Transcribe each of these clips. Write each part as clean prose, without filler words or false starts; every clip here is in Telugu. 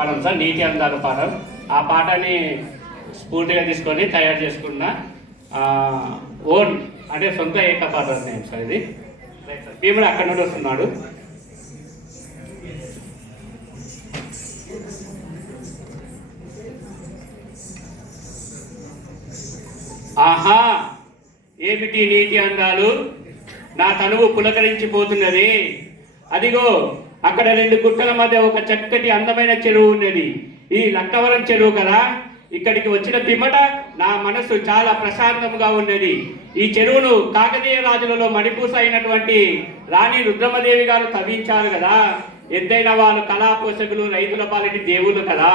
పాఠం సార్, నీతి అందాల పాఠం. ఆ పాఠాన్ని స్ఫూర్తిగా తీసుకొని తయారు చేసుకున్న ఓన్ అంటే సొంత ఏకపాత్ర నేమ్ సార్ ఇది. భీముడు అక్కడి నుండి వస్తున్నాడు. ఆహా, ఏమిటి నీతి అందాలు, నా తనువు పులకరించిపోతున్నది. అదిగో అక్కడ రెండు గుట్టల మధ్య ఒక చక్కటి అందమైన చెరువు ఉన్నది. ఈ లక్కవరం చెరువు కదా. ఇక్కడికి వచ్చిన పిమ్మట నా మనసు చాలా ప్రశాంతంగా ఉన్నది. ఈ చెరువును కాకతీయ రాజులలో మణిపూస అయినటువంటి రాణి రుద్రమదేవి గారు తవ్వించారు కదా. ఎంతైనా వాళ్ళు కళా పోషకులు, రైతుల పాలిటి దేవుళ్ళు కదా.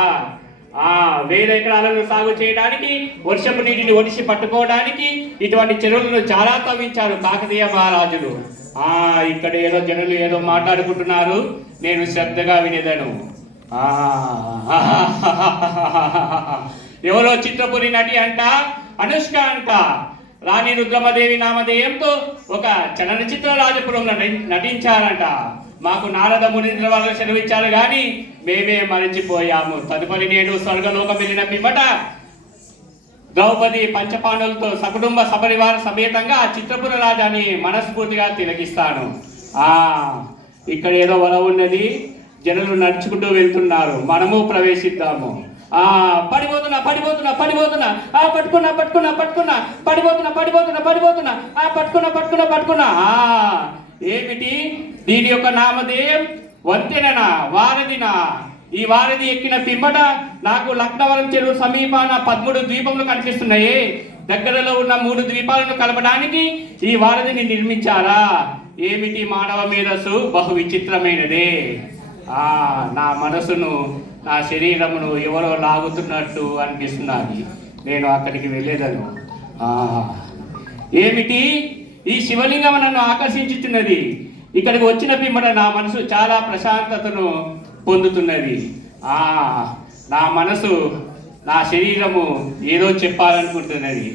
వేల ఎకరాలను సాగు చేయడానికి, వర్షపు నీటిని ఒడిసి పట్టుకోవడానికి ఇటువంటి చెరువులను చాలా తవ్వించారు కాకతీయ మహారాజులు. ఇక్కడ ఏదో జనులు ఏదో మాట్లాడుకుంటున్నారు, నేను శ్రద్ధగా వినేదను. ఎవరో చిత్రపురి నటి అంట, అనుష్క అంట, రాణి రుద్రమదేవి నామధేయంతో ఒక చలనచిత్ర రాజపురంలో నటించారంట. మాకు నారద మునీంద్ర వాళ్ళు సెలవిచ్చారు కానీ మేమే మరచిపోయాము. తదుపరి నేను స్వర్గలోకం వెళ్ళిన పిమ్మట ద్రౌపది పంచపాండవులతో సకుటుంబ సపరివార సమేతంగా ఆ చిత్రపుర రాజాని మనస్ఫూర్తిగా తిలకిస్తాను. ఇక్కడ ఏదో వల ఉన్నది, జనులు నడుచుకుంటూ వెళ్తున్నారు, మనము ప్రవేశిద్దాము. పడిపోతున్నా పడిపోతున్నా పడిపోతున్నా పట్టుకున్నా పట్టుకున్నా పట్టుకున్నా పడిపోతున్నా పడిపోతున్నా పడిపోతున్నా పట్టుకున్నా పట్టుకున్నా పట్టుకున్నా. ఏమిటి దీని యొక్క నామధేయం? వంతెననా, వారధినా? ఈ వారధి ఎక్కిన పిమ్మట నాకు లక్నవరం చెరువు సమీపాన 13 ద్వీపములు కనిపిస్తున్నాయి. దగ్గరలో ఉన్న 3 ద్వీపాలను కలపడానికి ఈ వారధిని నిర్మించారా? ఏమిటి మానవ మేధస్సు, బహు విచిత్రమైనదే. నా మనసును, నా శరీరమును ఎవరో లాగుతున్నట్టు అనిపిస్తున్నది. నేను అక్కడికి వెళ్ళేదను. ఏమిటి ఈ శివలింగం నన్ను ఆకర్షించుతున్నది. ఇక్కడికి వచ్చిన పిమ్మట నా మనసు చాలా ప్రశాంతతను పొందుతున్నది. నా మనసు, నా శరీరము ఏదో చెప్పాలనుకుంటున్నది.